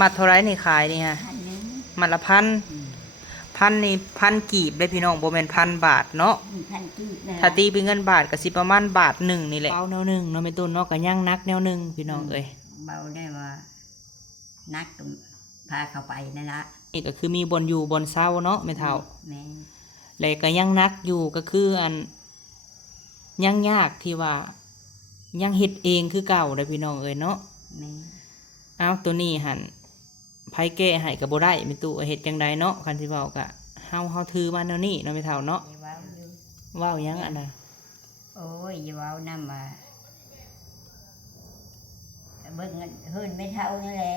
มัดเท่าไรนี่ขายนี่ฮะมัดละพันนี่พันกีบได้พี่น้องโบแมน1,000 บาทเนาะถ้าตีเป็นเงินบาทก็สิประมาณบาทหนึ่งนี่แหละเบาแนวหนึ่งเนาะไม่ต้นเนาะก็ย่างนักแนวหนึ่งพี่น้องเอ้ยเบาได้ว่านักพาเข้าไปนั่นละนี่ก็คือมีบนอยู่บนเศร้าเนาะไม่เท่าเลยก็ย่างนักอยู่ก็คืออันย่างยากที่ว่าย่างเฮ็ดเองคือเก่าได้พี่น้องเอ้ยเนาะเอาตัวนี้หันไผแก้ให้ก็บ่ได้มีตู้เฮ็ดจังไดเนาะคันสิเว้าก็เฮาถือมาแนวนี้เนาะไม่เท่าเนาะเว้ายังอันน่ะโอ้ยอย่าเว้านำว่าเบิ่งเฮือนไม่เท่านี่แหละ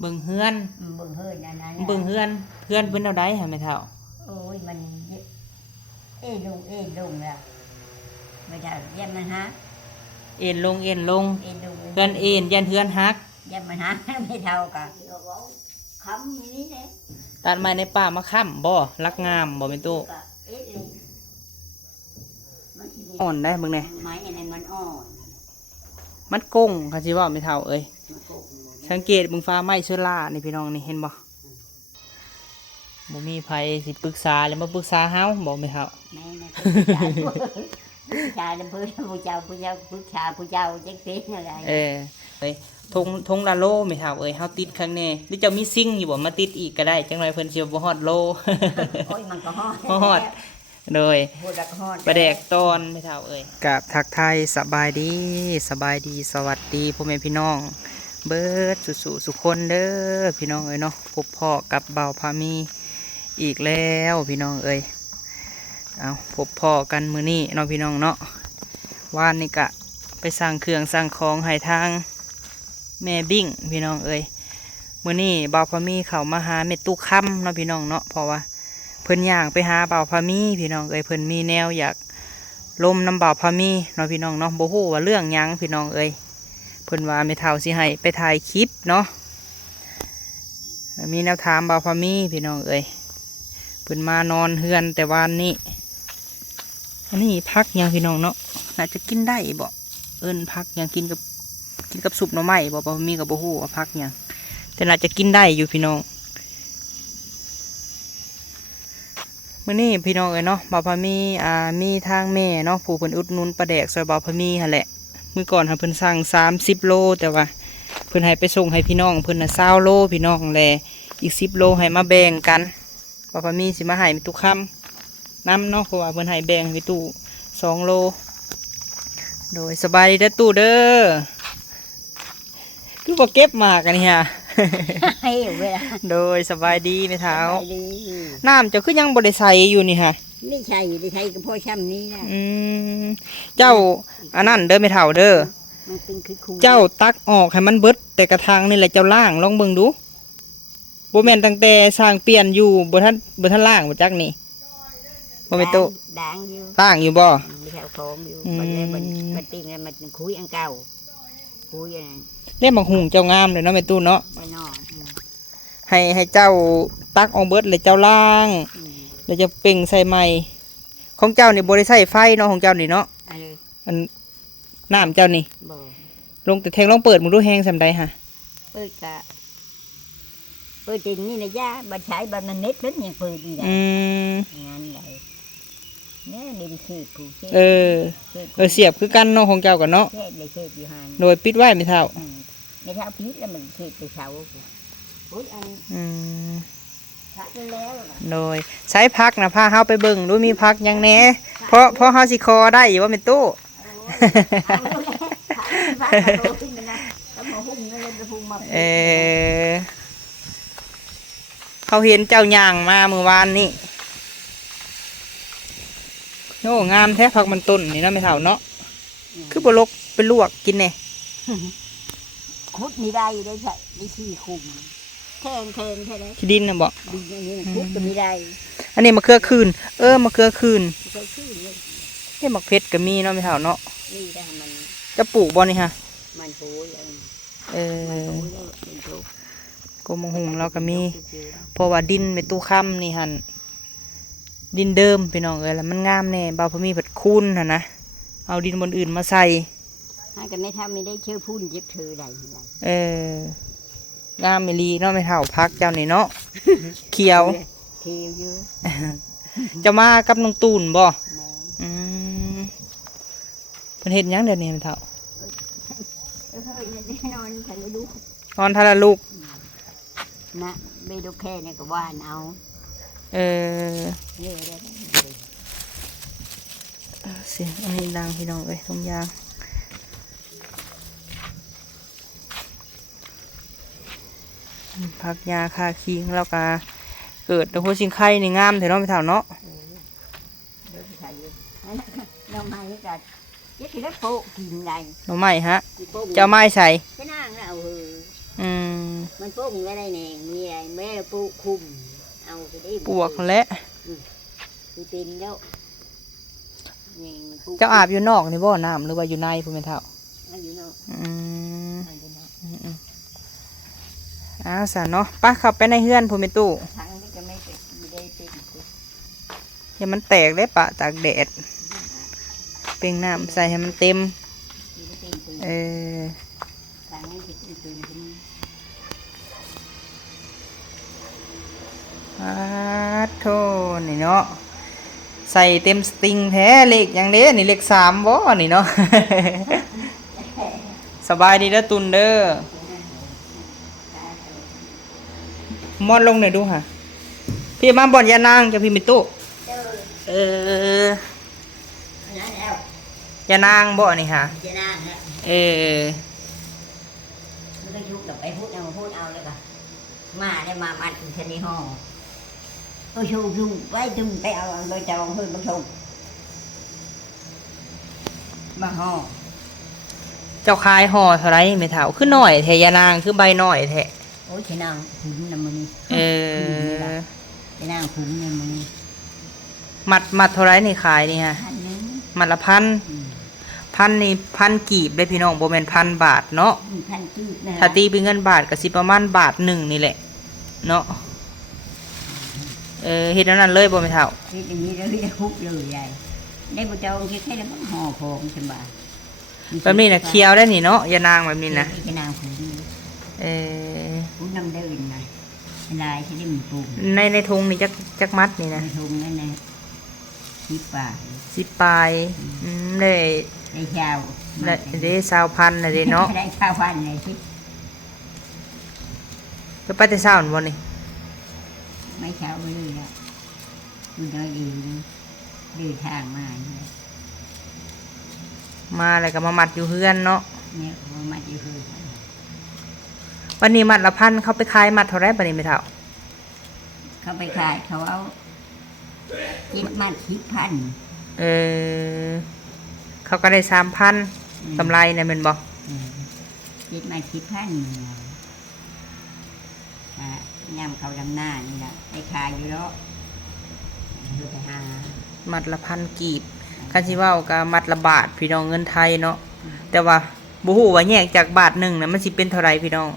เบิ่งเฮือนเบิ่งเฮือนนั่นน่ะเบิ่งเฮือนเพิ่นเอาได้ให้ไม่เท่าโอ้ยมันเอ้ลงแล้วไม่เท่ายันมันฮะเอ็นลงเฮือนเอ็นยันเฮือนฮักยันมันฮะไม่เท่ากันค้ำนี้แหละตัดไม้ในป่ามาค้ำบ่รักงามบ่เป็นตู้อ่อนได้เบิ่งแน่ไม้อันนั้นมันอ่อนมันกงเขาสิว่าไม่เท่าเอ้ยสังเกตเบิ่งฟ้าไม้โซล่านี่พี่น้องนี่เห็นบ่มีไผสิปรึกษาแล้วมาปรึกษาเฮาบ่ไม่เท่าแม่นะผู้ชายผู้เจ้าปรึกษาผู้เจ้าจังเป็นอะไรเอ้ยทงละโลไม่เท่าเอ้ยเฮาติดข้างแน่หรือจะมีซิ่งอยู่บ่มาติดอีกก็ได้จังไรเพิ่นสิบ่ฮอดโลโอ้ยมันก็ฮอดโดยประแดกตอนไม่เท่าเอ้ยกับทักทายสบายดีสวัสดีพ่อแม่พี่น้องเบิดสุคนเด้อพี่น้องเอ้ยเนาะพบพ่อกับเบาพามีอีกแล้วพี่น้องเอ้ยเอาพบพ่อกันมื้อนี้เนาะพี่น้องเนาะว่านนี่กะไปสั่งเครื่องสั่งของให้ทางแม่บิ้งพี่น้องเอ้ยมื้อนี้เบาพามีเข้ามาหาเม็ดตู้ค่ำเนาะพี่น้องเนาะเพราะว่าเพิ่นย่างไปหาเบาพามีพี่น้องเอ้ยเพิ่นมีแนวอยากลมน้ำเบาพามีเนาะพี่น้องเนาะบ่ฮู้ว่าเรื่องหยังพี่น้องเอ้ยเพิ่นว่าไม่เท่าสิให้ไปถ่ายคลิปเนาะมีแนวถามเบาพามีพี่น้องเอ้ยเพิ่นมานอนเฮือนแต่วันนี้อันนี้พักยังพี่น้องเนาะน่าจะกินได้บ่เอิ้นพักยังกินกับซุปหน่อไม้บ่มีกับบ่ฮู้ว่าพักยังแต่น่าจะกินได้อยู่พี่น้องมื้อนี้พี่น้องเอ้ยเนาะบ่าวพามีทางแม่เนาะผู้เพิ่นอุดหนุนปลาแดกซอยบ่าวพามีหั่นแหละมื้อก่อนเพิ่นสั่ง30 โลแต่ว่าเพิ่นให้ไปส่งให้พี่น้องเพิ่นน่ะ20 โลพี่น้องแลอีก10 โลให้มาแบ่งกันบ่าวพามีสิมาให้มีทุกค่ำนำเนาะเพราะว่าเพิ่นให้แบ่งให้ตู้2 โลโดยสบายดีเด้อตู้เด้อคือบ่เก็บมากอันนี้ฮะโดยสบายดีไหมเท้าน้ำจะคือยังบริใสอยู่นี่ฮะไม่ใช่ได้ใช้กับพ่อช่ำนี้นะเจ้าอันนั้นเด้อไม่เท่าเด้อเจ้าตักออกให้มันเบิดแต่กระทางนี่แหละเจ้าล่างลองเบิ่งดูโบแมนตั้งแต่สร้างเปลี่ยนอยู่บนท่านล่างบนจักนี่โบเมนโตล่างอยู่บ่ไม่แถวโค้งอยู่มันปิ้งแล้วมันคุยอันเก่าคุยอะไรเล่นบางหุงเจ้างามเลยเนาะแม่ตู้เนาะให้เจ้าตักออกเบิดเลยเจ้าล่างแล้วจะเป่งใส่ไม้ของเจ้านี่บริใส่ไฟเนาะของเจ้านี่เนาะอันน้ำเจ้านี่ลงแต่แทงลองเปิดมึงดูแห้งสำใดฮะเปิดจริงนี่นะย่าบัดใช้บัดมันเน็ตเป็นอย่างเปิดดีนะงานใหญ่เนี่ยเด็กเสียบผู้เสียบคือกันเนาะของเจ้ากันเนาะโดยปิดไว้ไม่เท่าไม่เท่าพิษแล้วมันเสียบไปเสาพักแล้วโดยใช้พักนะพาเฮาไปเบิ่งดูมีพักยังแน่เพราะเฮาสิคอได้อยู่ว่าเป็นตู้เขาเห็นเจ้าย่างมาเมื่อวานนี่โอ้งามแท้ผักมันต้นนี่นะไม่เท่าเนาะคือบลกเป็นลวกกินเนี่ยคุดนี่ได้ใช่ได้ขี้คุมแทงใช่ไหมขี้ดินนะบอกดินอย่างนี้คุดก็ไม่ได้อันนี้มะเขือคืนมะเขือคืนนี่มะเพชรก็มีเนาะไม่เท่าเนาะนี่ได้มันจะปลูกบ่นี่ฮะมันปลูกกมหุงเราก็มีเพราะว่าดินเป็นตู้ค่ำนี่หันดินเดิมพี่น้องแล้วมันงามแน่บ่าวพมีผัดคุ้นนะเอาดินบนอื่นมาใส่ให้กันไม่ทำไม่ได้เชื่อพูนเย็บเธอใด งามเมลีเนาะไม่เท่าพักเจ้านี่เนาะ เขียว เขียวอยู่ จะมากับน้องตูนบ่ แม่ อืมเพิ่นเฮ็ดหยังเดี๋ยวนี้ไม่เท่า เฮ้ยนอนฉันไม่ดู นอนทาราลูก นะไม่ดูแค่เนี่ยก็ว่านเอา เออ เยอะเลย เสียงอันนี้ดังพี่น้องเอ้ยตรงยางพักยาคาคิงแล้วก็เกิดตัวหัวชิงไข่นี่งามเถอะเนาะไม่เท่าเนาะ เดี๋ยวใส่เราไม่กันยัดที่รถโฟกินไง หน่อไม้ฮะจะเอาไม้ใส่ cái nàng nó ao hừ อืม mình phố mình ở đây nè như này mẹ phụ khum ao cái đấy ปวกและ tôi tin đâu nè mình phụ เจ้าอาบอยู่นอกนี่บ่น้ำหรือว่าอยู่ในพุ่นแม่เท่า nó gì đâu อืม nó gì đâu อ้าวสาเนาะไป้าเข้าไปในเฮือนพุ่นแม่ตู้ thằng cái mấy cái gì đây tin อย่ามันแตกได้ปะตากแดดเป่งน้ำใส่ให้มันเต็ม gì đó tin tin เออ thằng ấy thì tin tin tin โทนี่เนาะใส่เต็มสตริงแท้เลขอย่างเด้นี่เลข3บ่นี่เนาะ สบายดีเด้อตุนเด้อมอนลงหน่อยดูค่ะพี่มาบ่อนยานางจะพี่มิตุเออ nó đâu ยานางบ่นี่ค่ะ chị nàng đó เออ nó cái chút đập hút ao đấy bà mà đây mà ăn thì đi ho tôi sưu sưu vai tung tay ao tôi chào hơi bắt sưu mà ho เจ้าคายห่อเท่าไรไม่เท่าคือหน่อยแทยานางคือใบหน่อยแท้ ôi chị nàng phun là mình เออ chị nàng phun là mình มัดเท่าไรนี่ขายนี่ฮะ hành nữa มัดละพันนี่พันกีบได้พี่น้องโบแมน1,000 บาทเนาะ hành chứ nè ถ้าตีเป็นเงินบาทก็สิประมาณบาทหนึ่งนี่แหละเนาะเฮ็ดอันนั้นเลยบ่แม่นเฒ่า cái gì đó đi hút rồi vậy đây một trâu kia thấy là bắn hò phồn xem bà แบบนี้น่ะเคี้ยวได้นี่เนาะอย่านางแบบนี้นะ cái nàng phun เออ phun năm đơn này lại thì đi mình phun ในถุงนี่จักมัดนี่นะ mình phun cái này chip bà 10 ปลายได้ đây sao ได้20,000น่ะเด้เนาะ đây sao phan này chứ ไปแต่เช้านั่นบ่นี่ mấy sao bây giờ tôi nói đi thang mà มาแล้วก็มามัดอยู่เฮือนเนาะ nè mà chịu hư วันนี้มัดละพันเขาไปขายมัดเท่าไรบัดนี้แม่เฒ่า không phải khai thấu áo chip mà chip phan เออเขาก็ได้3,000กำไรน่ะแม่นบ่ chip mà chip phan nhằm cầu đầm na như là cái khai vô đó được cái hà มัดละ1,000 กีบคันสิเว้าก็มัดละบาทพี่น้องเงินไทยเนาะแต่ว่าบ่ฮู้ว่าแยกจากบาทหนึงน่ะมันสิเป็นเท่าไรพี่น้อง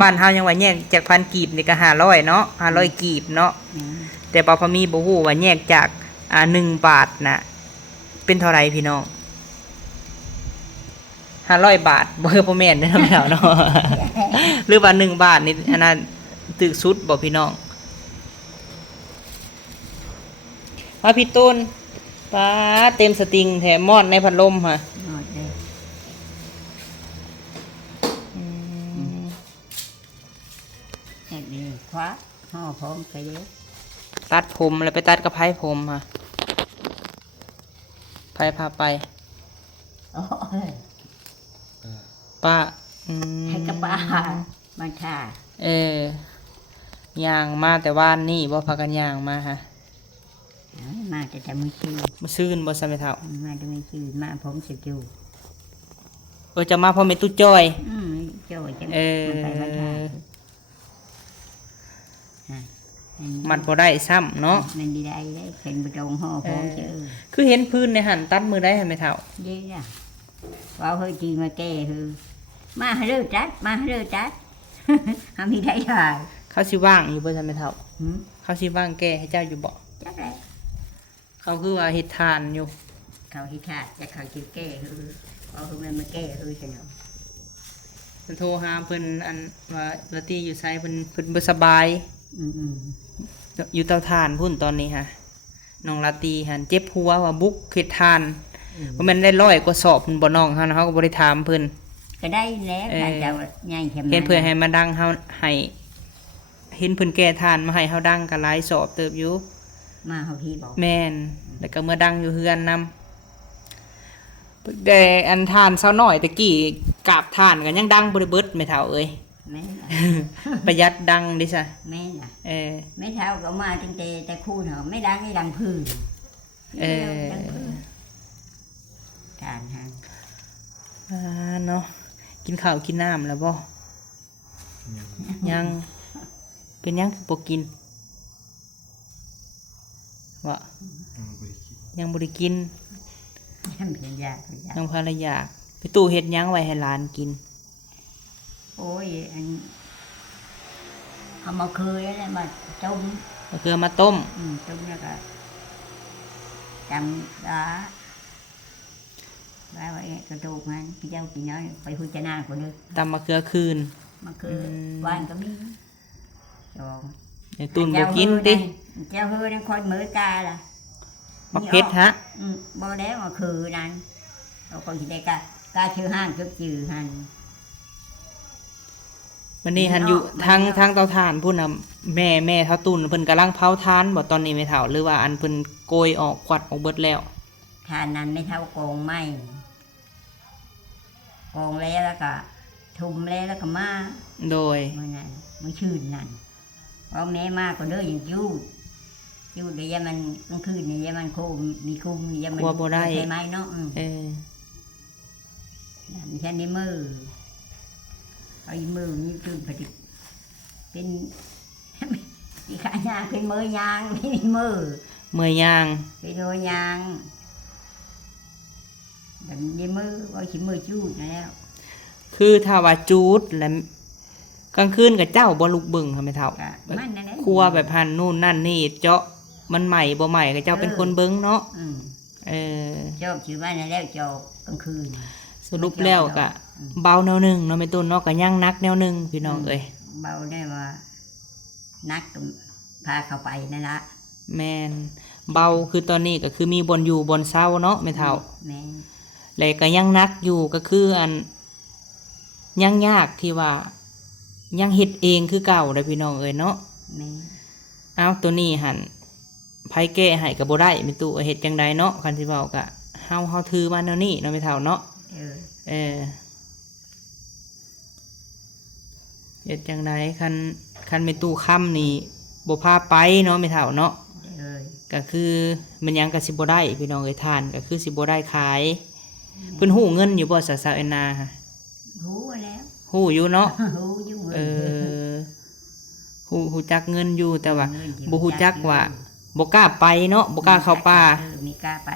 บ้านเฮายังว่าแยกจาก1,000 กีบนี่ก็500เนาะ500 กีบเนาะแต่บ่พอมีบ่ฮู้ว่าแยกจาก1 บาทน่ะเป็นเท่าไรพี่น้อง500 บาทบ่คือบ่แม่นเด้อแม่เนาะ หรือว่า1 บาทนี่อันนั้นตึกสุดบ่พี่น้องมาพี่ตูนป้าเต็มสตริงแถมมอดในพัดลมค่ะ ngồi đây อืม cái gì khóa ho phom cái đấy ตัดผมแล้วไปตัดกับไผผมค่ะไผพาไป ôi ป้าอืม hay cái ba mà thà ย่างมาแต่ว่านนี่บ่พากันย่างมาฮะ màจะทำไม่ชื่อ มาซื่นบ่ซะแม่เฒ่า มาจะไม่ชื่อมาผมจะจู จะมาพ่อแม่ตู้จ้อย โจ้จะ เออ มันไปมันทา มัดบ่ได้ซ้ำเนาะ มันđi đây đấy khen bờ trồng ho phom chứ คือเห็นพื้นในหันตัดมือได้ให้แม่เฒ่า đi ra vào hơi chi mà kè hư mà rơ trát hàm đi thấy rồi เขาสิว่างอยู่บ่ซะแม่เฒ่า ừ. เขาสิว่างแก้ให้เจ้าอยู่บ่ chắc đấy เขาคือว่าเฮ็ดทานอยู่ เขาที่ขาดจะเขาchịu kè hư vào hôm nay mà kè hư cho nó โทรหาเพิ่นอันว่าละตีอยู่ไสเพิ่นบ่สบาย อืม อยู่เตาถ่านพุ่นตอนนี้ค่ะน้องลาตีหันเจ็บหัวว่าบุกเฮ็ดทานว่ามันได้100กว่าสอบเพิ่นบ่น้องเฮานะเฮาก็บ่ได้ถามเพิ่น ก็ได้แล้วท่านเจ้าใหญ่แค่ไหน เห็นเพิ่นให้มาดังเฮาให้เห็นเพิ่นแก้ทานมาให้เฮาดังก็หลายสอบเติบอยู่ มาเฮาพี่บอก แม่นแล้วก็เมื่อดังอยู่เฮือนนำแต่อันทานเซาน้อยตะกี้กาบทานก็ยังดังบ่ได้เบิดแม่เฒ่าเอ้ย แม่น่ะ ประหยัดดังดิซะ แม่น่ะ เออ แม่เท้าก็มาตั้งแต่คู่เนาะไม่ดังไม่ดังพื้น เออ ดังพื้นทานฮะ เนาะกินข้าวกินน้ำแล้วบ่ยังเป็นยังคือบ่กินวะยังบ่ได้กิน ยังเป็นยากเป็นยาก ยังภรรยาไปตู้เฮ็ดหยังไว้ให้หลานกิน โอ้ยอันเอามาเคยอะไรมาต้ม ก็คือเอามาต้ม ต้มแล้วก็จำดาไว้ไว้กระดูกมันพี่เจ้ากินน้อยไปคุยจะนานกว่านึง ตำมะเขือคืน มาคือวานก็มีจอง ไอ้ตุนบ่กินติ เจ้าเฮือนั่นคอยมือกาล่ะ มักเผ็ดฮะ บ่แล้วมาคือนั่นเราคนที่ได้กาชื่อห้างก็จือหัน วันนี้หันอยู่ทางเตาถ่านพุ่นน่ะแม่เฒ่าตุนเพิ่นกำลังเผาทานบ่ตอนนี้แม่เฒ่าหรือว่าอันเพิ่นโกยออกควัดออกเบิดแล้ว ทานนั้นไม่เท่าโกงไม่โกงแล้วก็ทุมแล้วก็มา โดย เมื่อนั้นมื่อชื่นนั่นเพราะแม่มากก็เด้ออย่างจูดเดี๋ยวมันกลางคืนนี่ยมันคุมมีคุมนี่มันใช่ไหมเนาะ เออ มีแค่ในมือเอาอีมือนี่คือผลิตเป็น มีขายางเป็นมือยางไม่มีมือ เมื่อยย่าง เป็นมือยางแบบในมือเอาชิ้นมือจูดแล้ว คือถ้าว่าจูดแล้วกลางคืนกับเจ้าบ่ลุกเบิ่งค่ะแม่เฒ่า ก็มันนั่นแหละ ครัวแบบหั่นนู่นนั่นนี่เจาะมันใหม่บ่ใหม่ก็เจ้าเป็นคนเบิ่งเนาะเออ จบชื่อว่านั่นแล้วจบกลางคืน สรุปแล้วก็เบาแนวหนึงเนาะแม่ต้นเนาะก็ยังหนักแนวหนึงพี่น้องเอ้ย เบาได้ว่านักพาเข้าไปนั่นละ แม่นเบาคือตอนนี้ก็คือมีบ่อนอยู่บ่อนเศร้าเนาะแม่เฒ่า แม่ แล้วก็ยังหนักอยู่ก็คืออันยังยากที่ว่ายังเฮ็ดเองคือเก่าเด้อพี่น้องเอ้ยเนาะ แม่ เอาตัวนี้หั่นไผแก้ให้ก็บ่ได้แม่ตู้เฮ็ดจังไดเนาะคันสิเว้าก็เฮาถือมาแนวนี้เนาะแม่เฒ่าเนาะ เออเฮ็ดจังไดคันแม่ตู้ค่ำนี่บ่พาไปเนาะแม่เฒ่าเนาะ ก็คือมันยังก็สิบ่ได้พี่น้องเอ้ยทานก็คือสิบ่ได้ขายเพิ่นฮู้เงินอยู่บ่สาวๆเอ็นนาฮะ หูแล้ว ฮู้อยู่เนาะ หูอยู่ เออฮู้จักเงินอยู่แต่ว่าบ่ฮู้จักว่าบ่กล้าไปเนาะบ่กล้าเข้าป่า มีกล้าไ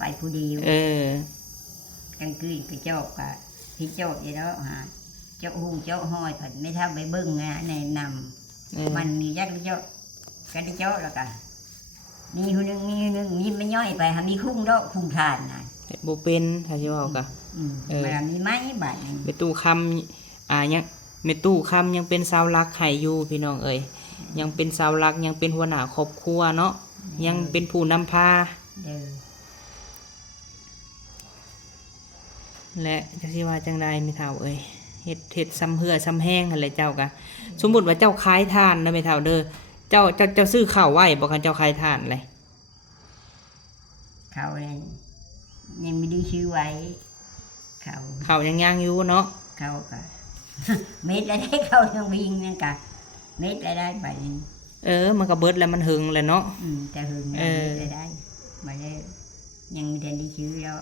ปผู้เดียว เออก ลางคืนก็เจ้าก็พี่เจ้าอยู่แล้วฮะเจ้าหูเจ้าห้อยผัดไม่เท่าไปเบิ้งนะแนะนำมันมียักษ์เจ้ากันเจ้าแล้วกันมีคนนึงมีไม่ย่อยไปหามีคุ้งดอกคุ้งทานนะ บ่เป็นถ้าสิเว้าก็ มันมีไม้บาด แม่ตู้คำยังแม่ตู้คำยังเป็นสาวรักให้อยู่พี่น้องเอ้ยยังเป็นสาวรักยังเป็นหัวหน้าครอบครัวเนาะยังเป็นผู้นำพาและจักสิว่าจังใดไม่เท่าเอ้ยเฮ็ดซ้ำเหือซ้ำแห้งหั่นแหละเจ้าก็สมมุติว่าเจ้าขายทานนะไม่เท่าเด้อเจ้าซื้อข้าวไว้บ่คันเจ้าขายทานเลย เขาเลยยังไม่ได้ชื่อไว้เขา ยังย่างอยู่เนาะ เขาก็ เม็ดอะไรเขายังวิ่งนั่นกะเม็ดอะไรไป มันก็เบิดแล้วมันหึงแหละเนาะ แต่หึงเม็ดอะไรมาได้ยังไม่ได้ชื่อแล้ว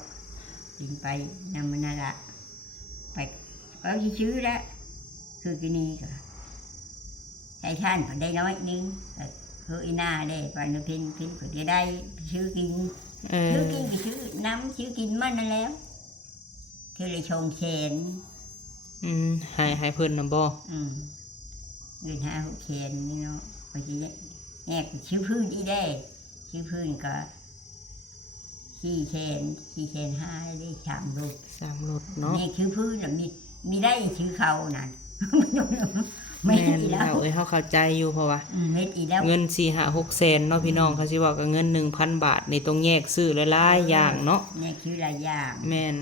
ยิงไปนำมันนั่นละไปก็ชื่อแล้วคือกินี่ก็ให้ท่านผ่านได้น้อยนึงเฮ้ยหน้าได้ไปนึกพินผ่านได้ชื่อกินชื่อกินก็ชื่อน้ำชื่อกินมันนั่นแล้วเธอเลยชงเชนให้เพิ่นนำบ่เงิน5-6เชนนี่เนาะไปทีแง่ชื่อพื้นที่ได้ชื่อพื้นก็4 เชน5ได้3 รถ รถเนาะ นี่ชื่อพื้นมี มีได้ชื่อเขานั่น ไม่ แม่น อีแล้ว เอ้ยเฮาเข้าใจอยู่เพราะว่า เม็ดอีแล้ว เงิน4-5-6 แสนเนาะพี่น้องเขาสิว่าก็เงิน 1,000 บาทนี่ต้องแยกซื้อหลายๆอย่างเนาะ เนี่ยชื่อหลายอย่าง แม่น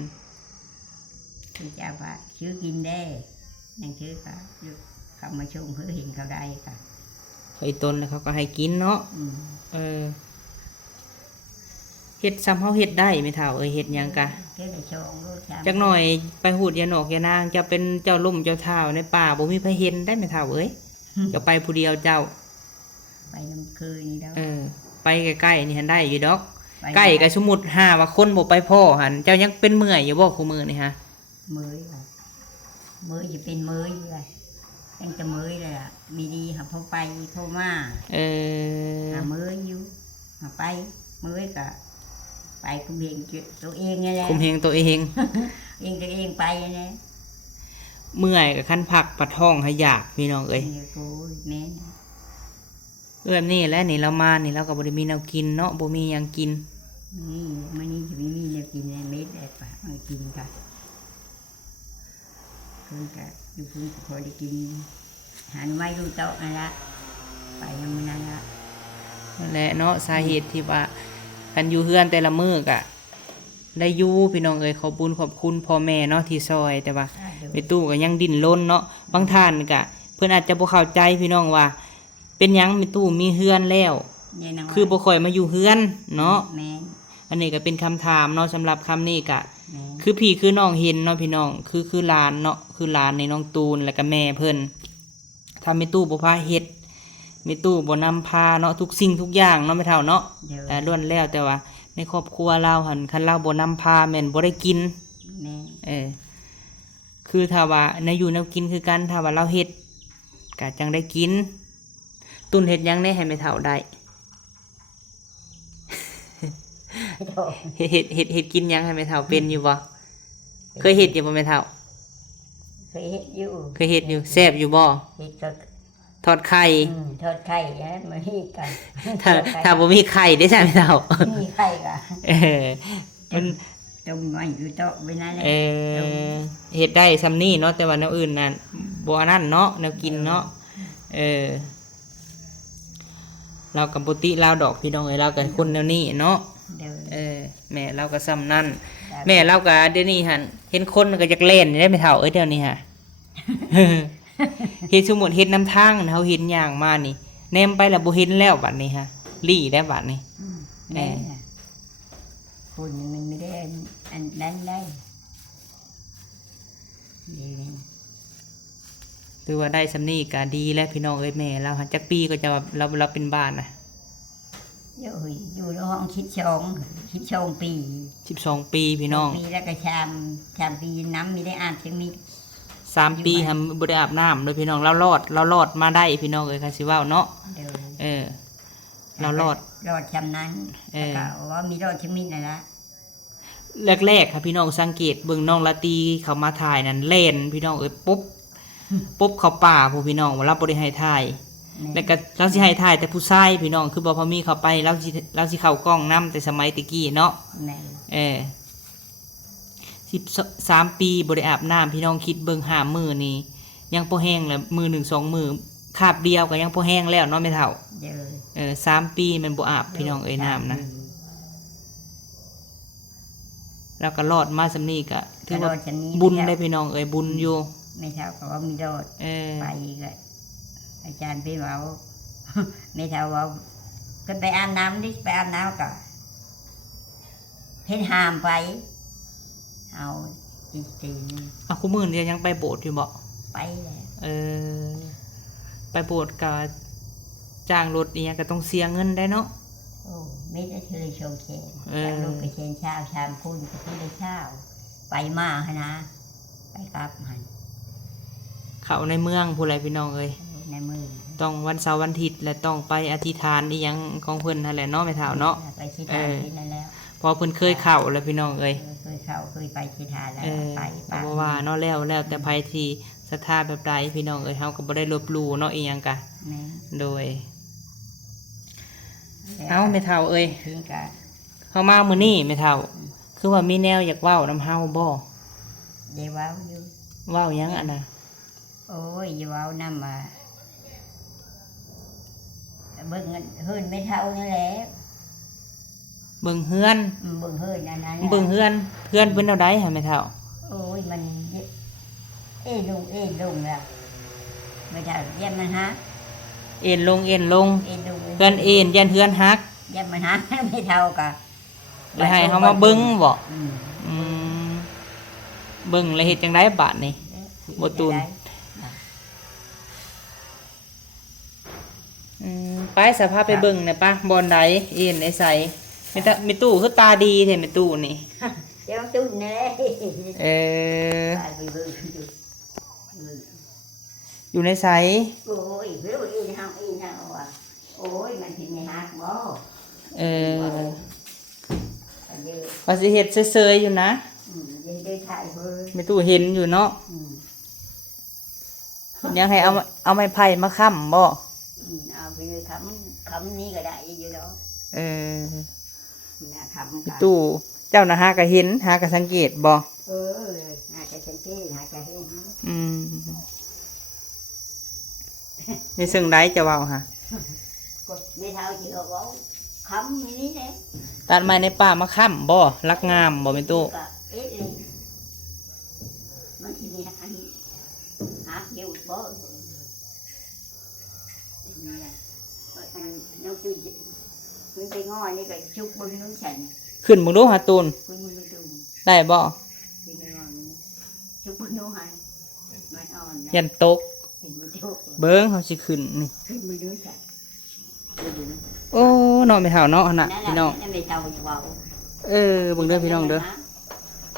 คือจะว่าชื่อกินได้ยังชื่อค่ะเขามาชมเขาเห็นเขาได้ค่ะ ไอ้ตนแล้วเขาก็ให้กินเนาะ อืม เฮ็ดซ้ำเฮาเฮ็ดได้แม่เฒ่าเอ้ยเฮ็ดหยังกะ เฮ็ดได้ชงรสชาติ จักหน่อยไปหูดยานอกยานางจะเป็นเจ้าล่มเจ้าท่าในป่าบ่มีไผเห็นได้แม่เฒ่าเอ้ยจะไปผู้เดียวเจ้า ไปน้ำคืนนี่แล้ว ไปใกล้ๆนี่หันได้อยู่ดอก ไป ใกล้ก็สมมุติหาว่าคนบ่ไปพ่อหันเจ้ายังเป็นเมื่อยอยู่บ่คู่มือนี่ฮะ เมยค่ะเมยจะเป็นเมยเลยตั้งแต่เมยเลยอ่ะมีดีหาพ่อไปพ่อมา เออ หาเมยอยู่หาไปเมยก็ไปคุมเองตัวเองไงแหละ คุมเฮงตัวเอง เองตัวเองไปนะ เมื่อยกับคันผักปะท้องให้อยากพี่น้องเอ้ย เนี่ยโอ้ยแม่น เอื้อมนี่แหละนี่เรามานี่เราก็บ่ได้มีแนวกินเนาะบ่มีหยังกิน นี่มันนี่จะไม่มีแนวกินในเม็ดได้ปะมากินค่ะเพิ่งก็อยู่เพิ่งก็พอได้กินหาหน่อไม้ดูโต๊ะนั่นละไปยังมันนั่นละ นั่นแหละเนาะสาเหตุที่ว่าคันอยู่เฮือนแต่ละมื้อก็ได้อยู่พี่น้องเอ้ยขอบคุญขอบคุณพ่อแม่เนาะที่ซอยแต่ว่าแม่ตู้ก็ยังดิ้นรนเนาะบางท่านก็เพิ่นอาจจะบ่เข้าใจพี่น้องว่า เป็นหยังแม่ตู้มีเฮือนแล้ว เนี่ยนะว่า คือบ่ค่อยมาอยู่เฮือนเนาะ แม่น อันนี้ก็เป็นคำถามเนาะสำหรับคำนี้ก็ แม่น คือพี่คือน้องเห็นเนาะพี่น้องคือหลานเนาะคือหลานในน้องตูนแล้วก็แม่เพิ่นถ้าแม่ตู้บ่พาเฮ็ดแม่ตู้บ่นำพาเนาะทุกสิ่งทุกอย่างเนาะแม่เฒ่าเนาะ เดี๋ยว ล้วนแล้วแต่ว่าในครอบครัวเราหันคันเราบ่นำพาแม่นบ่ได้กิน แม่น คือถ้าว่าในอยู่แนวกินคือกันถ้าว่าเราเฮ็ดก็จังได้กิน ตุนเฮ็ดหยังได้ให้แม่เฒ่าได้ เฮ็ดกินหยังให้แม่เฒ่าเป็นอยู่บ่เคยเฮ็ดอยู่บ่แม่เฒ่า เคยเฮ็ดอยู่ เคยเฮ็ดอยู่แซ่บอยู่บ่ เฮ็ดก็ ทอดไข่ ทอดไข่นะมาเฮ็ดกัน ถ้าบ่มีไข่ได้ใช่แม่เฒ่า มีไข่ก็ เออมัน ต้มไว้อยู่โต๊ะไว้นั่นแหละ เฮ็ดได้ซำนี้เนาะแต่ว่าแนวอื่นน่ะบ่อันนั้นเนาะแนวกินเนาะเรากับปกติเราดอกพี่น้องเอ้ยเรากับคนแนวนี้เนาะ เดี๋ยว แม่เราก็ซ้ำนั่นแม่เราก็เดี๋ยวนี้หั่นเห็นคนก็อยากเล่นได้ไม่เท่าเดี๋ยวนี้ฮะ เฮ็ดสมมุติเฮ็ดน้ำทางน่ะเฮาเห็นอย่างมานี่แนมไปแล้วบ่เห็นแล้วบัดนี้ฮะลี่ได้บัดนี้ แม่น่ะคนมันไม่ได้อันนั้นได้เดี๋ยวนี้ ถือว่าได้ซำนี้ก็ดีแล้วพี่น้องเอ้ยแม่เราหั่นจักปีก็จะว่าเราเป็นบ้านน่ะ อยู่ในห้องคิดชงปี 12 ปีพี่น้อง ปีแล้วก็ชามปีน้ำมีได้อ่านถึงมี 3 ปีหั่นบ่ได้อาบน้ำเลยพี่น้องเรารอดมาได้พี่น้องเอ้ยค่ะสิเว้าเนาะ เดี๋ยว เรารอด รอดชำนั้นแล้วก็ว่ามีรอดชมิดนั่นละ แรกๆค่ะพี่น้องสังเกตเบิ่งน้องละตีเขามาถ่ายนั่นเล่นพี่น้องเอ้ยปุ๊บเข้าป่าผู้พี่น้องว่าเราบ่ได้ให้ถ่ายแล้วก็เราสิให้ถ่ายแต่ผู้ชายพี่น้องคือบ่พอมีเข้าไปเราสิเข้ากล้องนํแต่สมัยตะกี้เนาะ แม่ 13 ปีบ่ได้อาบน้ำพี่น้องคิดเบิ่ง5มื้อนี่ยังบ่แห้งแล้วมื้อ1 2มื้อคาบเดียวก็ยังบ่แห้งแล้วเนาะแม่เฒ่า เดี๋ยว 3 ปีมันบ่อาบพี่น้องเอ้ยน้ำนะแล้วก็รอดมาซำนี้ก็ถือว่าบุญได้พี่น้องเอ้ยบุญอยู่ ไม่เท่ากับว่ามีรอดไปก็อาจารย์พี่เว้า ไม่เท่าเว้าก็ไปอาบน้ำดิไปอาบน้ำก็เพิ่นห้ามไปเอาจริง คุมื้อนี้ยังไปโบสถ์อยู่บ่ ๆไปแล้ว ไปโบสถ์ก็จ้างรถอีหยังก็ต้องเสียเงินได้เนาะ โอ้ไม่ได้เธอโชว์เชนจากลูกไปเชนเช้าชามพูนก็พูดได้เช้าไปมาหนะไปครับมัน เข้าในเมืองผู้ใดพี่น้องเอ้ย ในมือ ต้องวันเสาร์วันอาทิตย์และต้องไปอธิษฐานอีหยังของเพิ่นนั่นแหละเนาะแม่เฒ่าเนาะ ไปที่ทานที่นั่นแล้ว พอเพิ่นเคยเข้าแล้วพี่น้องเอ้ย เคยเข้าเคยไปที่ทานแล้วไป บ่ว่าเนาะแล้วแต่ไผที่ศรัทธาแบบใดพี่น้องเอ้ยเฮาก็บ่ได้ลบหลู่เนาะอีหยังกะ แม่ โดยเอาแม่เฒ่าเอ้ย ทิ้งกะ เฮามามื้อนี้แม่เฒ่า คือว่ามีแนวอยากเว้านำเฮาบ่ เดี๋ยวว้าวอยู่ เว้าหยังอันน่ะ โอ้ยอย่าเว้านํมาเบิ่งเฮือนไม่เท่านั่นแหละ เบิ่งเฮือน เบิ่งเฮือนอันนั้น เบิ่งเฮือนเป็นแนวใดหาแม่เฒ่า โอ้ยมันเอ้ลุงล่ะไม่เท่ายันมันฮะ เอ็นลง เอ็นลุง เฮือนเอ็นยันเฮือนฮัก ยันมันฮะ ไม่เท่ากัน เลยให้เขามาเบิ่งบ่ อืม อืมเบิ่งแล้วเฮ็ดจังไดบาดนี่ บ่ตูน ไปสภาพไปเบิ่งหน่อยป่ะบอนใดเอ็นไอ้ใสมีตู้คือตาดีแท้มีตู้นี่ เดี๋ยวตุ้นแน่ เออ ไปเบิ่งอยู่ อยู่ในไส โอ้ยเรื่องอีเฮาว่ะโอ้ยมันสิไม่ฮักบ่ เออ อันเดียว ว่าสิเฮ็ดเซยๆอยู่นะ ได้ถ่ายเพิ่น มีตู้เห็นอยู่เนาะ อืม ยังให้เอาไม้ไผ่มาค้ำบ่ เอาไปคำนี้ก็ได้อยู่แล้ว เออ นะคำ มี กัน ตู้เจ้าน่ะหาก็เห็นหาก็สังเกตบ่ เออน่าจะสังเกตน่าจะเห็น อืมนี่ซึ่งใดจะเว้าฮะ กดไม่เท่าที่เขาบอกคำนี้แหละ ตัดไม้ในป่ามาค้ำบ่รักงามบ่มีตู้ ก็เอ๊ะเลยมันที่นี่อันหักอยู่บ่เนี่ยมันน้องจุ๊มันไปง้อนี่ก็ชุบบึงน้องฉัน ขึ้นมึงดูหาตูน คุณมึงดู ได้บ่ ไปง้อชุบบึงน้องหันมันอ่อนนะ ยันตก เป็นมือทุก เบิ่งเขาสิขึ้นนี่ ขึ้นมือด้วยฉันดูนะ โอ้เนาะไม่เท่าเนาะหั่นน่ะพี่น้อง นั่นไม่เท่าอยู่เบา เออเบิ่งเด้อพี่น้องเด้อ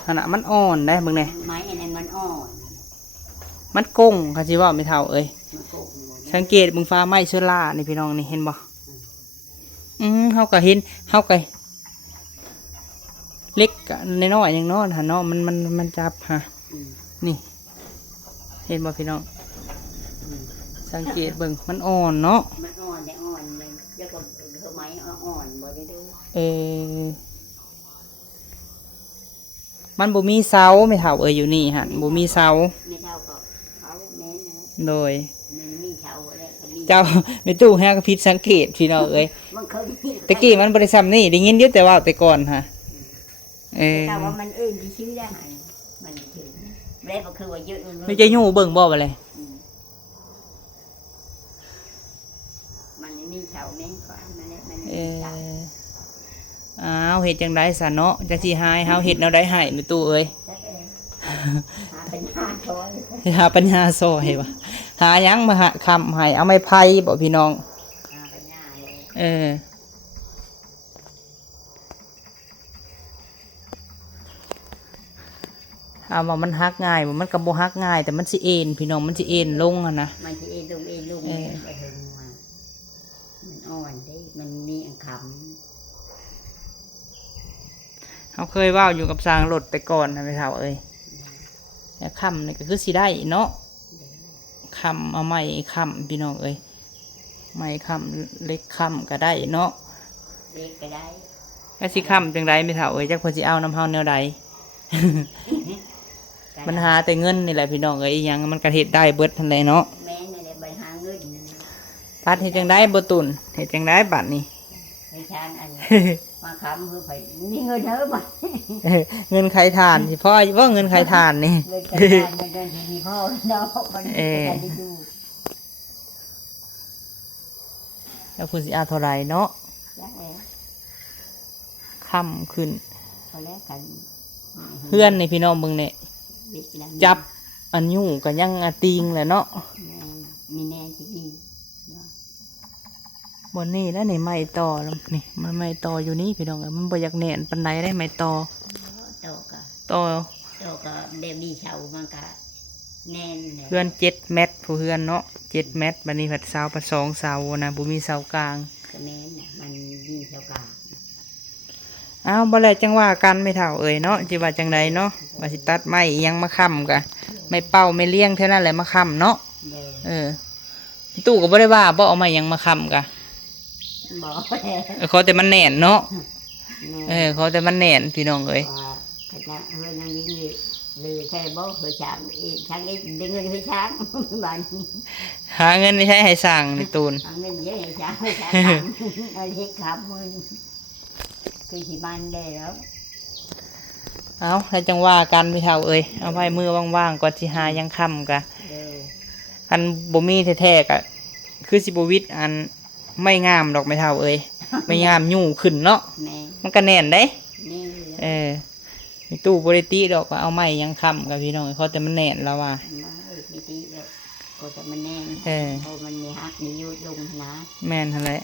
หั่นน่ะมันอ่อนได้เบิ่งแหน่ ไม้อันนั้นมันอ่อน มันกงเขาสิเว้าไม่เท่าเอ้ย มันโกง สังเกตเบิ่งฟ้าไม้โซล่านี่พี่น้องนี่เห็นบ่เฮาก็เห็นเฮาก็เล็กก็น้อยๆอย่างเนาะหั่นเนาะมันจับฮะ อืม นี่ เห็นบ่พี่น้อง อืม สังเกตเบิ่งมันอ่อนเนาะ มันอ่อนแต่อ่อนเลยแล้วก็เธอไม้อ่อนบ่ได้ดู เออมันบ่มีเสาไม่เท่าเอ้ยอยู่นี่หั่นบ่มีเสา ไม่เท่ากับเขาแน่นะ โดย มันมีเท่าแล้วก็มี เจ้าในตู้แฮก็ผิดสังเกตพี่น้องเอ้ย มันเคยมี ตะกี้มันบ่ได้ซ้ำนี่ได้ยินอยู่แต่ว่าแต่ก่อนฮะเออ แต่ว่ามันเองที่ชื่อได้มันถึงแล้วก็คือว่าเยอะเลย ไม่จะยู่เบิ่งบ่ว่าเลย อืมมันมีเท่าแม่ก็มันเนี่ยมัน เอ มี อ เท่า อ้าวเฮ็ดจังได๋ซะเนาะจังสิหายเฮาเฮ็ดแนวใดให้ในตู้เอ้ย แล้วก็หาเป็นห้าช้อย หาปัญญาซอยว่ะหาหยังมาหาคำให้เอาไม้ไผ่บ่พี่น้อง หาเป็นห้าเลย เออเอาว่ามันฮักง่ายบ่มันก็บ่ฮักง่าย แต่มันสิเอ็นพี่น้องมันสิเอ็นลงอะนะ มันจะเอ็นลุง เออ ไปถึงมันอ่อนได้มันมีอังค เขาเคยเว่าอยู่กับสร้างรถแต่ก่อนนะพี่เฒ่าเอ้ยแล้วคำนี่ก็คือสิได้เนาะคำเอาไม้คำพี่น้องเอ้ยไม้คำเล็กคำก็ได้เนาะ ำเล็กก็ได้ แล้วสิคำจังไดพี่เฒ่าเอ้ยจักเพิ่นสิเอาน้ำเฮาแนวใด ปัญหาแต่เงินนี่แหละพี่น้องเอ้ยอีหยังมันก็เฮ็ดได้เบิดทันเลยเนาะ แม่นี่นแหละปัญหาเงินนั่นแหละ ปัดเฮ็ดจังไดบ่ตุนเฮ็ดจังไดบัดนี้ ไม่ชานอันนี้มาคำเพื่อไปมีเงินเท่าไหร่ เงินใครทานสิพ่อว่าเงินใครทานนี่ เงินกระดานเงินที่มีพ่อเนาะมัน เออ จะได้ดู แล้วคุณสิเอาเท่าไหร่เนาะ แล้วแล้ว ค่ำขึ้น พอแล้วกัน เพื่อนในพี่น้องเบิ่งเนี่ย บิ๊กแล้ว จับอันยู่ก็ยังอาติงแหละเนาะ มีแน่ที่ดี บนนี่แล้วนี่ไม้ต่อแล้วนี่มันไม้ต่ออยู่นี่พี่น้องเอ้ยมันบ่อยากแน่นปานใดได้ไม้ต่อ โตก็ ต่อ โตก็เดบีเชามันก็แน่นเลย เพื่อน7 เมตรผู้เพื่อนเนาะ7 เมตรบัดนี้ผัดเสาผัด2 เสานะบ่มีเสากลาง ก็แม่นน่ะมันมีเท่ากัน อ้าวบ่แล้วจังว่ากันไม่เท่าเอ้ยเนาะสิว่าจังใดเนาะว่าสิตัดไม้อิหยังมาค้ำกะไม่เป่าไม่เลี้ยงเท่านั้นแหละมาค้ำเนาะ เด้อ เออตู้ก็บ่ได้ว่าบ่เอาไม้หยังมาค้ำกะ บอก ขอแต่มันแน่นเนาะ แม่ ขอแต่มันแน่นพี่น้องเอ้ย ว่าขณะเฮ้ยนางวิ่งอยู่ เลยแค่บอกเฮช้างอีกช้างอีกได้เงินเฮช้างบ้าน หาเงินไม่ใช่ให้สั่งในตูน เงินเยอะเฮช้างเฮช้างเอาเล็กขับมือคือที่บ้านได้แล้ว เอาแล้วจังว่ากันไม่เท่าเอ้ยเอาไว้มือว่างๆก่อนสิหายังค่ำกะอันบ่มีแท้ๆกะคือสิบวิตอันไม่งามดอกไม่เท่าเอ้ยไม่งามยุ่งขึ้นเนาะ แม่ มันก็แน่นได้ นี่ มีตู้บริติดอกก็เอาไม้ยังค้ำกับพี่น้องเขาแต่มันแน่นแล้วว่ะ มาทีทีแล้วก็จะมันแน่นพอมันมีฮักมียุดลงนะ แม่นหั่นแหละ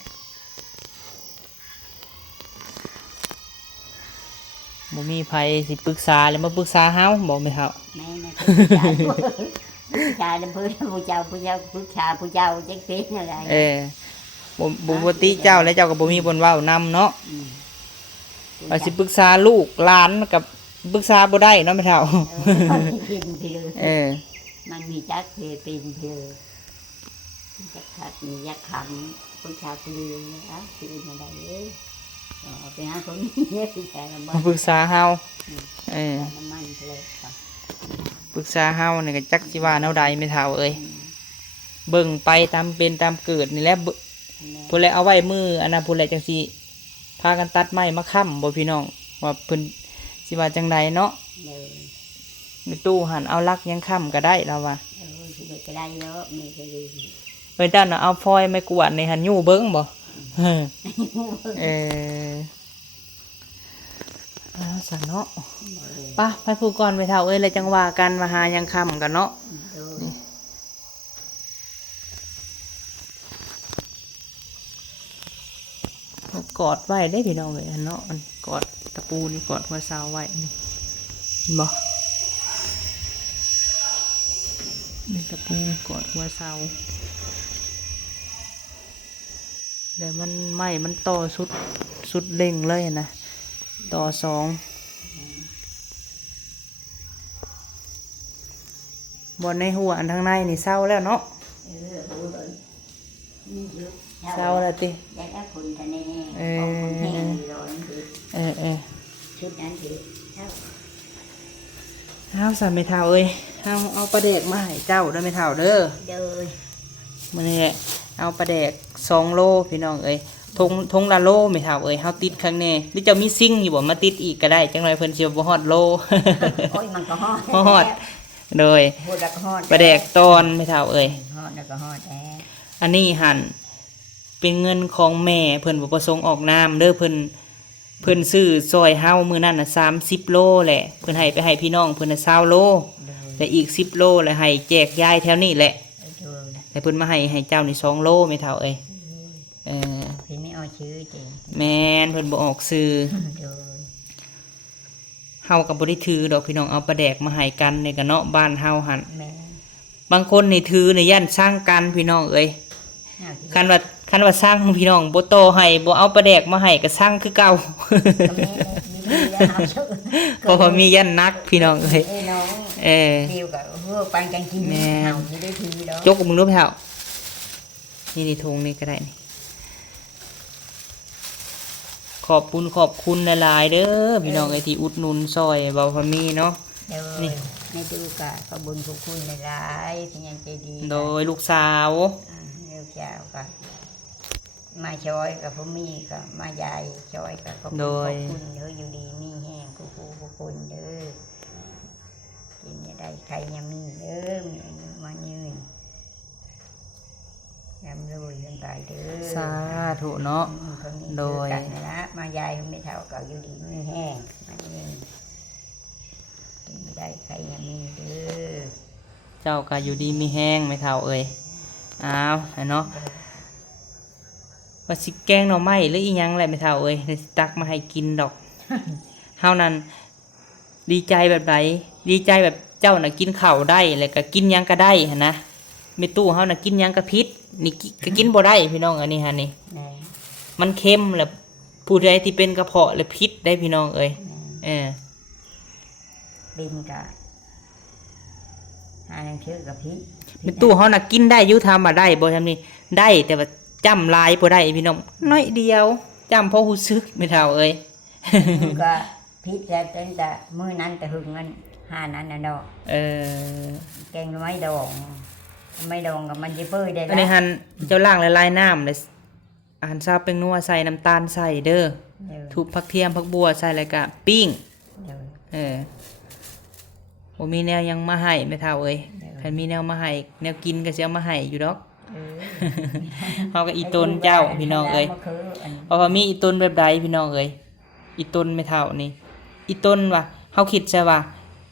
บ่มีไผสิปรึกษาแล้วมาปรึกษาเฮาบอกไม่เท่า แม่นะผู้ชายผู้ชายเพื่อนผู้เจ้าผู้ชายผู้เจ้าจะเป็นอะไร บ่ติเจ้าแล้วเจ้าก็บ่มีบนเว้านำเนาะว่าสิปรึกษาลูกหลานกับปรึกษาบ่ได้เนาะไม่เท่า มันมีจักเพเป็นเพจักขัดมีจักขำผู้ชายผู้เลี้ยงนะคืออะไรไปหาคนนี้ผู้ชายลำบาก มาปรึกษาเฮา น้ำมันเลย ปรึกษาเฮานี่ก็จักสิว่าแนวใดไม่เท่าเอ้ยเบิ่งไปตามเป็นตามเกิดนี่แหละพุ่นแลเอาไว้มืออันนั้นพุ่นแลจังสิพากันตัดไม้มาค้ำบ่พี่น้องว่าเพิ่นสิว่าจังใดเนาะในตู้หันเอาลักยังค้ำก็ได้แล้วว่า ก็ได้เยอะมีก็ดี เพิ่นด้านน่ะเอาฟอยไม้กวาดในหันยู่เบิ่งบ่สั่นเนาะป่ะไปพูดก่อนไปเท่าเอ้ยแล้วจังว่ากันมาหายังค้ำกันเนาะกอดไว้ได้พี่น้องเลยเนาะกอดตะปูนี่กอดหัวเสาไว้นี่บ่นี่ตะปูกอดหัวเสาแต่มันไม่มันต่อสุดเล่งเลยนะต่อสองบนในหัวอันทางในนี่เศร้าแล้วเนาะเศร้าแล้วติชุดนั้นคือเอาสามไม่เท่าเอ้ยเอาปลาแดกมาให้เจ้าได้ไม่เท่าเด้อมันนี่เอาปลาแดก2 โลพี่น้องเอ้ยทงละโลไม่เท่าเอ้ยเฮาติดข้างในหรือจะมีซิ่งอยู่บ่มาติดอีกก็ได้จังไรเพิ่นสิบ่ฮอดโล โอ้ยมันก็ฮอด โดยปลาแดกตอนไม่เท่าเอ้ย ฮอดแล้วก็ฮอดอันนี้หั่นเป็นเงินของแม่เพิ่นบ่ประสงค์ออกนามเด้อเพิ่นซื้อซอยเฮามื้อนั้นน่ะ30 โลแหละเพิ่นให้ไปให้พี่น้องเพิ่นน่ะ20 โลแต่อีก10 โลแล้วให้แจกยายแถวนี้แหละแต่เพิ่นมาให้เจ้านี่2 โลไม่เท่าเอ้ยเพิ่นไม่เอาชื่อจริงแม่นเพิ่นบ่ออกชื่อเฮาก็บ่ได้ถือดอกพี่น้องเอาปลาแดกมาให้กันนี่ก็เนาะบ้านเฮาหั่นบางคนนี่ถือนี่ย่านสร้างกันพี่น้องเอ้ยคันว่าสร้างพี่น้องบ่โตให้บ่เอาปลาแดกมาให้ก็สร้างคือเก่าเพราะว่ามียันนักพี่น้องเอ้ยติวกับเฮือปันกันกินเฮาสิได้ถือดอกจกมึงรู้เปล่านี่ถุงนี่ก็ได้นี่ขอบคุณหลายๆเด้อพี่น้องไอ้ที่อุดหนุนซอยเบาพามีเนาะนี่ในดูกะขอบคุญทุกคนหลายๆที่ยังใจดีโดยลูกสาวลูกสาวก็มาช่วยกับพ่อมีก็มายายช่วยกับขอบคุณเด้ออยู่ดีมีแห้งกูคนเด้อกินได้ใครยังมีเด้อมีมายืนยำรวยเงินตายเด้อสาธุเนาะโดยกันนะมายายไม่เท่ากับอยู่ดีมีแห้งมายืนกินได้ใครยังมีเด้อเจ้าก็อยู่ดีมีแห้งไม่เท่าเอ้ยอ้าวเนาะว่าสิแกงหน่อไม้หรืออีหยังอะไรไม่เท่าเอ้ยตักมาให้กินดอกเฮานั้นดีใจแบบไหนดีใจแบบเจ้าน่ะกินข้าวได้แล้วก็กินยังก็ได้หั่นนะไม่ตู้เฮาน่ะกินยังก็พิษนี่ก็กินบ่ได้พี่น้องอันนี้ฮะนี่มันเค็มแล้วผู้ใดที่เป็นกระเพาะแล้วพิษได้พี่น้องเอ้ยบินกะหาหนังชื่อกับพิษไม่ตู้เฮาน่ะกินได้อยู่ทำมาได้บ่ทำนี่ได้แต่ว่าจำลายบ่ได้พี่น้องน้อยเดียวจำพอหูซึกไม่เท่าเอ้ยก็พิษแต่มื้อนั้นแต่หึงเงิน หานั้นน่ะดอก เออ แกงไม้ดองไม่ดองกับมันจะเปื่อยได้ อันนี้ ละ หันเจ้าล่างละลายน้ำเลยอาหารซาเป็นนัวใส่น้ำตาลใส่เด้อ เดี๋ยว ทุบผักเทียมผักบัวใส่แล้วก็ปิ้ง เดี๋ยว เออบ่มีแนวยังมาให้แม่เฒ่าเอ้ย เดี๋ยว คันมีแนวมาให้แนวกินก็สิเอามาให้อยู่ดอก เออ เฮาก็อีตนเจ้าพี่น้องเอ้ย มะขืออัน เพราะว่ามีอีตนแบบใดพี่น้องเอ้ยอีตนแม่เฒ่านี่อีตนว่าเฮาคิดซะว่า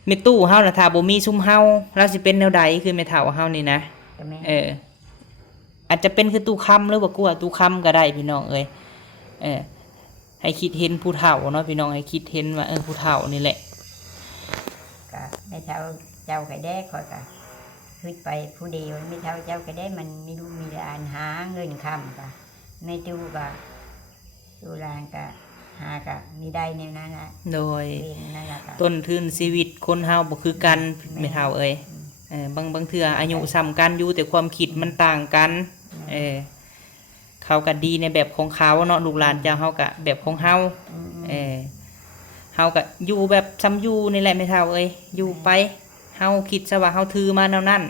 แม่ตู้เฮาน่ะถ้าบ่มีซุมเฮาเราสิเป็นแนวใดคือแม่เฒ่าเฮานี่นะ ก็แม่ อาจจะเป็นคือตู้คำหรือว่ากลัวตู้คำก็ได้พี่น้องเอ้ยให้คิดเห็นผู้เฒ่าเนาะพี่น้องให้คิดเห็นว่าผู้เฒ่านี่แหละ ก็ไม่เท่าเจ้าไก่แด้คอยก็ขึ้นไปผู้เดียวไม่เท่าเจ้าไก่แด้มันมีลูกมีหลานหาเงินคำก็ไม่ตู้ก็ตู้ลานก็หาก็มีได้ในนั้นละ โดย เป็นนั่นแหละก็ ต้นทุนชีวิตคนเฮาบ่คือกันแม่เฒ่าเอ้ยบางเทื่ออายุซ้ำกันอยู่แต่ความคิดมันต่างกันเขาก็ดีในแบบของเขาเนาะลูกหลานเจ้าเฮาก็แบบของเฮาเฮาก็อยู่แบบซ้ำอยู่นี่แหละแม่เฒ่าเอ้ยอยู่ไปเฮาคิดซะว่าเฮาถือมาแนวนั้น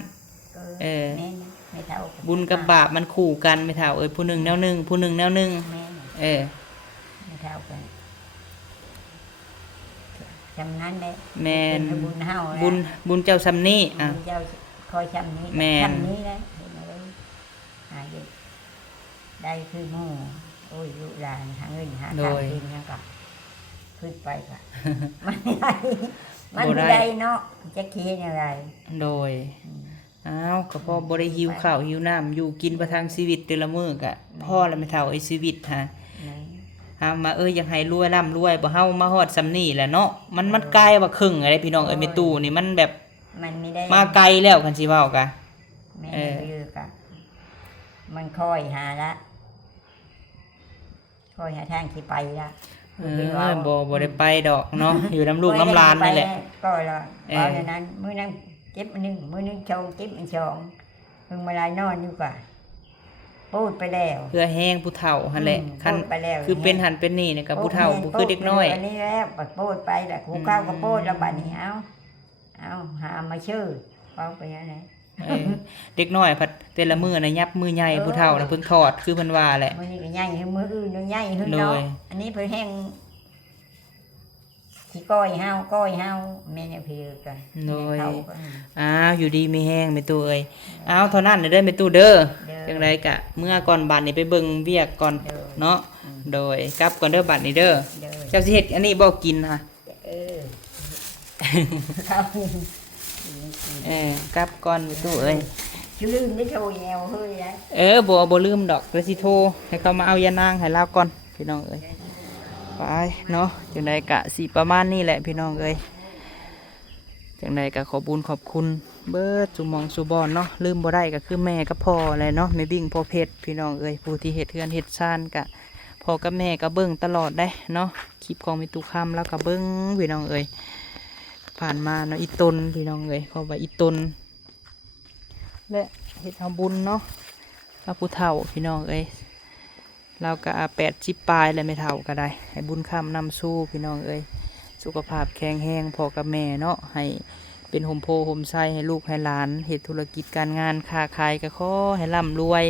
แม่ไม่เท่า บุญกับบาปมันคู่กันแม่เฒ่าเอ้ยผู้หนึงแนวหนึงผู้หนึงแนวหนึง แม่ ไม่เท่ากันจำนั้นเลย แม่น เป็นบุญเฮาแล้ว บุญเจ้าซ้ำนี้อ่ะ บุญเจ้าคอยจำนี้ แม่น จำนี้นะเห็นไหมหาเงินได้คือหมู่โอ้ยลูกหลานหาเงินหาทางกินยังก็ขึ้นไปก็ มันไม่ได้มันไม่ได้เนาะจะเคียนอะไร โดยอ้าวก็พอบ่ได้หิวข้าวหิวน้ำอยู่กินประทังชีวิตแต่ละมื้อกะพ่อแล้วแม่เฒ่าไอ้ชีวิตฮะมาอยากให้รวยร่ำรวยบ่เฮามาฮอดซำนี้แหละเนาะมันไกลว่าครึ่งอะไรพี่น้องเอ้ยแม่ตู้นี่มันแบบ มันไม่ได้ มาไกลแล้วคันสิเว้ากะ แม่ไม่ยือกะมันคอยหาละคอยหาทางที่ไปละ บ่ได้ไปดอกเนาะ อยู่น้ำลูกน้ำหลานนี่แหละ ก็ละเอาอย่างนั้นมื้อนั้นเจ็บอันหนึงมื้อนึงชงเจ็บอันสองมึงมาลายนอนอยู่กว่าพูดไปแล้ว เพื่อแห้งผู้เฒ่าหั่นแหละคัน พูดไปแล้ว คือเป็นหันเป็นนี่เนี่ยกับผู้เฒ่าบ่คือเด็กน้อย อันนี้แล้วปัดโพดไปแหละกูข้าวก็โพดแล้วบัดนี้เอาหามาชื่อเอาไปยังไง เด็กน้อยพัดแต่ละมื้อน่ะยับมือใหญ่ผู้เฒ่าน่ะเพิ่นถอดคือเพิ่นว่าแหละ มื้อนี้ก็ใหญ่ขึ้นมื้ออื่นก็ใหญ่ขึ้น โด เนาะ ย อันนี้เพิ่นแห้งที่ก้อยเฮาแม่เนี่ยพี่กัน โดย เขาก็ อ้าวอยู่ดีมีแห้งแม่ตู้เอ้ยอ้าวเท่านั้นเด้อแม่ตู้เด้อจังไดกะเมื่อก่อนบัดนี้ไปเบิ่งเวียกก่อนเนาะโดยกลับก่อนเด้อบัดนี้เด้อ เด้อ เจ้าสิเฮ็ดอันนี้บ่กินค่ะ เขา กลับก่อนแม่ตู้เอ้ย ชื่อลืมได้โทรแนวเฮ้ยนะ บ่ลืมดอกเดี๋ยวสิโทรให้เขามาเอายานางให้เราก่อนพี่น้องเอ้ยไปเนาะจังไดกะสิประมาณนี้แหละพี่น้องเอ้ยจังไดกะขอบุญขอบคุณเบิดสุหมองสุบอนเนาะลืมบ่ได้ก็คือแม่กับพ่อแหละเนาะแม่บิ่งพ่อเพชรพี่น้องเอ้ยผู้ที่เฮ็ดเฮือนเฮ็ดซ่านกะพ่อกับแม่ก็เบิ่งตลอดได้เนาะคลิปของแม่ตุคำแล้วก็เบิ่งพี่น้องเอ้ยผ่านมาเนาะอีตนพี่น้องเอ้ยเพราะว่าอีตนและเฮ็ดทำบุญเนาะพระผู้เฒ่าพี่น้องเอ้ยเราก็80ปลายแล้วไม่เฒ่าก็ได้ให้บุญคำนำสู้พี่น้องเอ้ยสุขภาพแข็งแรงพ่อกับแม่เนาะให้เป็นห่มโพห่มไส้ให้ลูกให้หลานเฮ็ดธุรกิจการงานค้าขายก็ขอให้ร่ำรวย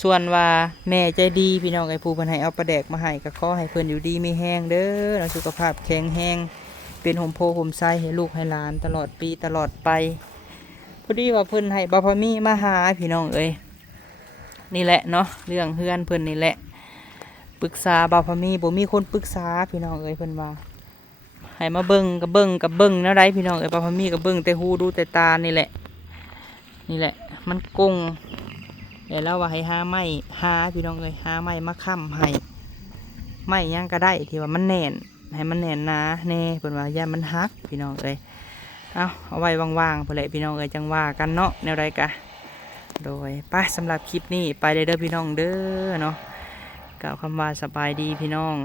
ส่วนว่าแม่ใจดีพี่น้องไอ้ผู้เพิ่นให้เอาปลาแดกมาให้ก็ขอให้เพิ่นอยู่ดีมีแห้งเด้อแล้วสุขภาพแข็งแรงเป็นห่มโพห่มไส้ให้ลูกให้หลานตลอดปีตลอดไปพอดีว่าเพิ่นให้บาพามีมาหาพี่น้องเอ้ยนี่แหละเนาะเรื่องเฮือนเพิ่นนี่แหละปรึกษาบาพามีบ่มีคนปรึกษาพี่น้องเอ้ยเพิ่นว่าให้มาเบิ่งกับเบิ่งแล้วได้พี่น้องเอ้ยบาพามีกับเบิ่งแต่หูดูแต่ตานี่แหละมันกงแล้วว่าให้หาไม้หาพี่น้องเอ้ยหาไม้มาค้ำให้ไม้ยังก็ได้ที่ว่ามันแน่นให้มันแน่นหนาแน่เพิ่นว่าอย่ามันหักพี่น้องเอ้ยเอาไว้ว่างๆเพื่อแหละพี่น้องเอ้ยจังว่ากันเนาะแนวใดกะโดยไปสำหรับคลิปนี้ไปเลยเด้อพี่น้องเด้อเนาะกล่าวคำว่าสบายดีพี่น้อง